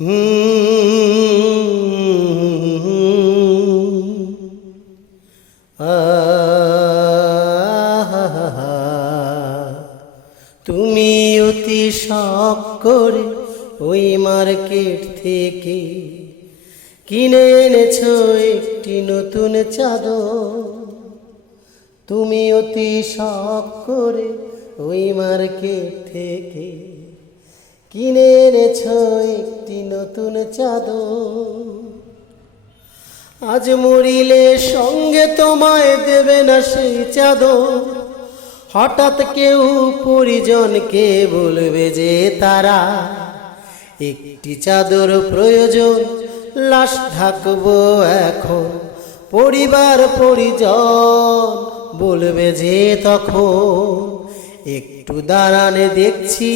তুমি অতি শখ করে ওই মার্কেট থেকে কিনে এনেছো একটি নতুন চাদর। তুমি অতি শখ করে ওই মার্কেট থেকে কিনে এনেছো একটি নতুন চাদর। আজ মরিলে সঙ্গে তোমায় দেবে না সেই চাদর। হঠাৎ কেউ পরিজনকে বলবে যে তারা একটি চাদর প্রয়োজন, লাশ ঢাকবো এখন। পরিবার পরিজন বলবে যে তখন একটু দাঁড়ানে দেখছি,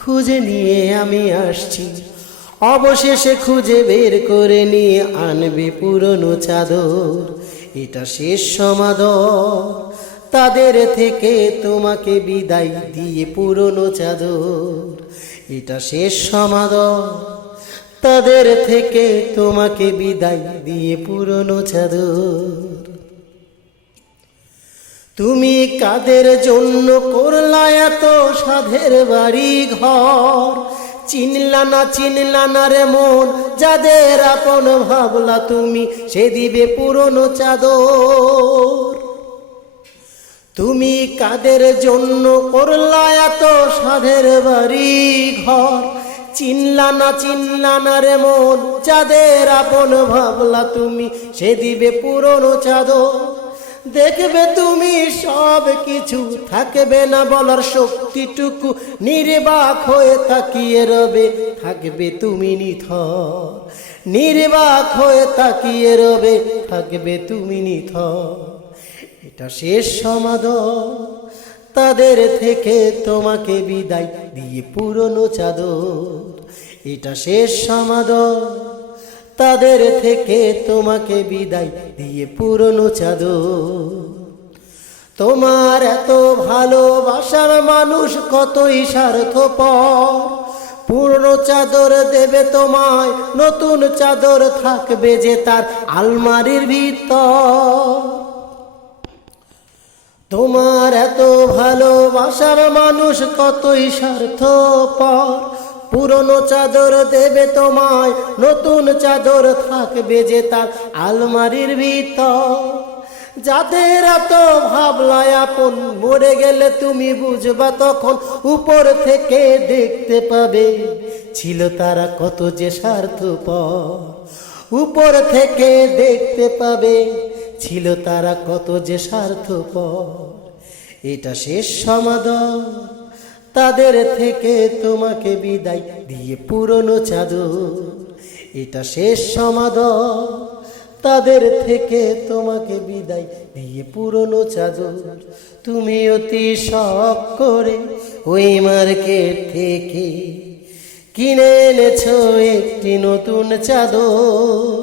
খুঁজে নিয়ে আমি আসছি। অবশেষে খুঁজে বের করে নিয়ে আনবে পুরনো চাদর। এটা শেষ সমাদর, তাদের থেকে তোমাকে বিদায় দিয়ে পুরনো চাদর। এটা শেষ সমাদর, তাদের থেকে তোমাকে বিদায় দিয়ে পুরনো চাদর। তুমি কাদের জন্য করলা এত সাধের বাড়ি ঘর? চিনলা না রে মন, যাদের আপন ভাবলা তুমি সে দিবে পুরনো চাদর। তুমি কাদের জন্য করলা এত সাধের বাড়ি ঘর? চিনলা না রে মন, যাদের আপন ভাবলা তুমি সে দিবে পুরনো চাদর। দেখবে তুমি সব কিছু, থাকবে না বলার শক্তিটুকু, নির্বাক হয়ে তাকিয়ে রবে থাকবে তুমি নিথর। নির্বাক হয়ে তাকিয়ে রবে থাকবে তুমি নিথর। এটা শেষ সমাদর, তাদের থেকে তোমাকে বিদায় দিয়ে পুরনো চাদর। এটা শেষ সমাদর, তাদের থেকে তোমাকে বিদায় দিয়ে পুরনো চাদর। তোমার এত ভালোবাসার মানুষ কতই স্বার্থপর। পুরনো চাদর দেবে তোমায়, নতুন চাদর থাকবে যে তার আলমারির ভিতর। তোমার এত ভালোবাসার মানুষ কতই স্বার্থপর। পুরনো চাদর দেবে তোমায়, নতুন চাদর থাকবে যে তার আলমারির ভিতর। যাদের এত ভাবলায় আপন, মরে গেলে তুমি বুঝবা তখন। উপর থেকে দেখতে পাবে ছিল তারা কত যে স্বার্থপর। উপর থেকে দেখতে পাবে ছিল তারা কত যে স্বার্থপর। এটা শেষ সমাদর, তাদের থেকে তোমাকে বিদায় দিয়ে পুরনো চাদর। এটা শেষ সমাদর, তাদের থেকে তোমাকে বিদায় দিয়ে পুরনো চাদর। তুমি অতি শখ করে ওই মার্কেট থেকে কিনে এনেছো একটি নতুন চাদর।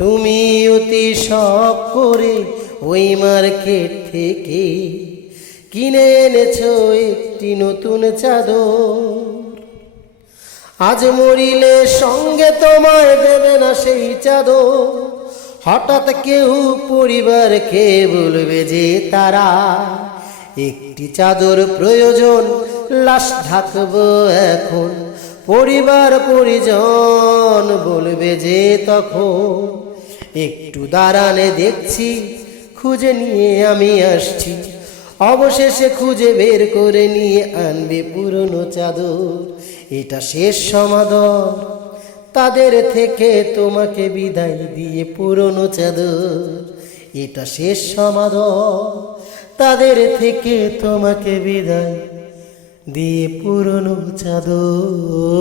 তুমি অতি শখ করে ওই মার্কেট থেকে কিনে এনেছো একটি নতুন চাদর। আজ মরিলে সঙ্গে তোমায় দেবে না সেই চাদর। হঠাৎ কেউ পরিবারকে বলবে যে তারা একটি চাদর প্রয়োজন, লাশ ঢাকবো এখন। পরিবার পরিজন বলবে যে তখন একটু দাঁড়ানে দেখছি, খুঁজে নিয়ে আমি আসছি। অবশেষে খুঁজে বের করে নিয়ে আনবে পুরনো চাদর। এটা শেষ সমাদর, তাদের থেকে তোমাকে বিদায় দিয়ে পুরনো চাদর। এটা শেষ সমাদর, তাদের থেকে তোমাকে বিদায় দিয়ে পুরনো চাদর।